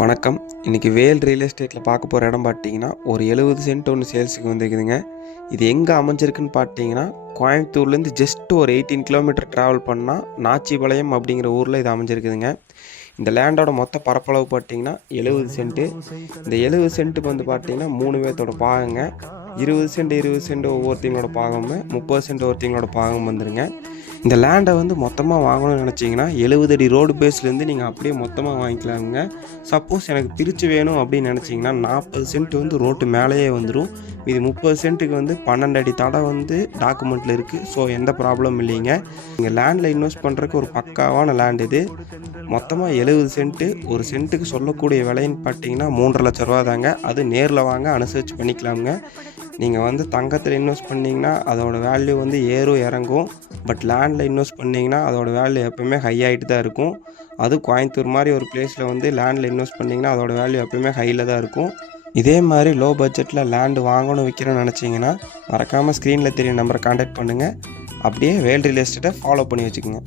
வணக்கம். இன்றைக்கி வேல் ரியல் எஸ்டேட்டில் பார்க்க போகிற இடம் பார்த்தீங்கன்னா ஒரு 70 சென்ட் ஒன்று சேல்ஸுக்கு வந்துருக்குதுங்க. இது எங்கே அமைஞ்சிருக்குன்னு பார்த்தீங்கன்னா கோயம்புத்தூர்லேருந்து ஜஸ்ட் ஒரு 18 கிலோமீட்டர் ட்ராவல் பண்ணால் நாச்சிபாளையம் அப்படிங்கிற ஊரில் இது அமைஞ்சிருக்குதுங்க. இந்த லேண்டோட மொத்த பரப்பளவு பார்த்தீங்கன்னா 70 சென்ட்டு. இந்த 70 சென்ட்டுக்கு வந்து பார்த்தீங்கன்னா 3 பேர்த்தோட பாகங்க. 20 சென்ட் ஒவ்வொருத்தங்களோட பாகமும் 30 சென்ட் ஒருத்தங்களோட பாகம் வந்துருங்க. இந்த லேண்டை வந்து மொத்தமாக வாங்கணும்னு நினச்சிங்கன்னா 70 அடி ரோடு பேஸ்லேருந்து நீங்கள் அப்படியே மொத்தமாக வாங்கிக்கலாமுங்க. சப்போஸ் எனக்கு பிரித்து வேணும் அப்படின்னு நினச்சிங்கன்னா 40 சென்ட் வந்து ரோட்டு மேலேயே வந்துடும். இது 30 சென்ட்டுக்கு வந்து 12 அடி தடம் வந்து டாக்குமெண்ட்டில் இருக்குது. ஸோ எந்த ப்ராப்ளம் இல்லைங்க. நீங்கள் லேண்டில் இன்வெஸ்ட் பண்ணுறதுக்கு ஒரு பக்காவான லேண்ட் இது. மொத்தமாக 70 சென்ட்டு. ஒரு சென்ட்டுக்கு சொல்லக்கூடிய விலைன்னு பார்த்தீங்கன்னா 3.5 லட்ச ரூபா தாங்க. அது நேரில் வாங்க அனுசரித்து பண்ணிக்கலாமுங்க. நீங்கள் வந்து தங்கத்தில் இன்வெஸ்ட் பண்ணிங்கன்னா அதோடய வேல்யூ வந்து ஏறும் இறங்கும். பட் லேண்டில் இன்வெஸ்ட் பண்ணிங்கன்னா அதோடய வேல்யூ எப்போயுமே ஹை ஆகிட்டு தான் இருக்கும். அதுவும் கோயம்புத்தூர் மாதிரி ஒரு பிளேஸில் வந்து லேண்டில் இன்வெஸ்ட் பண்ணிங்கன்னா அதோடய வேல்யூ எப்போயுமே ஹையில் தான் இருக்கும். இதே மாதிரி லோ பட்ஜெட்டில் லேண்டு வாங்கணும் விற்கிறோன்னு நினச்சிங்கன்னா மறக்காமல் ஸ்க்ரீனில் தெரிய நம்பரை கான்டாக்ட் பண்ணுங்கள். அப்படியே வேல் ரியல் எஸ்டேட்டை ஃபாலோ பண்ணி வச்சுக்கோங்க.